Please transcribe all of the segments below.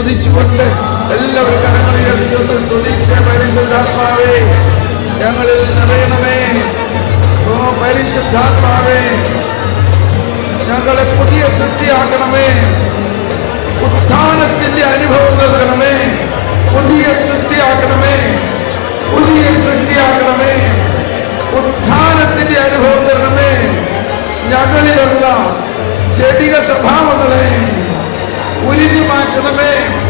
സ്തുതിച്ചുകൊണ്ട് എല്ലാവരും കരങ്ങളിലെടുത്ത് സ്തുതിച്ച പരിശുദ്ധാത്മാവേ ഞങ്ങളിൽ നിറയണമേ. ഓ പരിശുദ്ധാത്മാവേ, ഞങ്ങളെ പുതിയ സൃഷ്ടിയാക്കണമേ. ഉത്ഥാനത്തിന്റെ അനുഭവം നൽകണമേ. പുതിയ സൃഷ്ടിയാക്കണമേ. പുതിയ സൃഷ്ടിയാക്കണമേ. ഉത്ഥാനത്തിന്റെ അനുഭവം തരണമേ. ഞങ്ങളിലുള്ള ജഡിക സ്വഭാവങ്ങളെ ഉരിഞ്ഞു മാറ്റണമേ.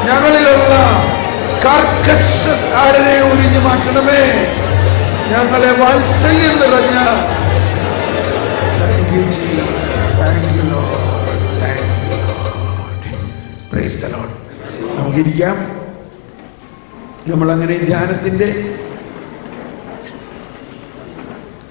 ഞങ്ങളിലുള്ള കർക്കശക്കാരനെ ഉരിഞ്ഞു മാറ്റണമേ. ഞങ്ങളെ വാത്സല്യം നിറഞ്ഞ നമുക്കിരിക്കാം. നമ്മളങ്ങനെ ധ്യാനത്തിന്റെ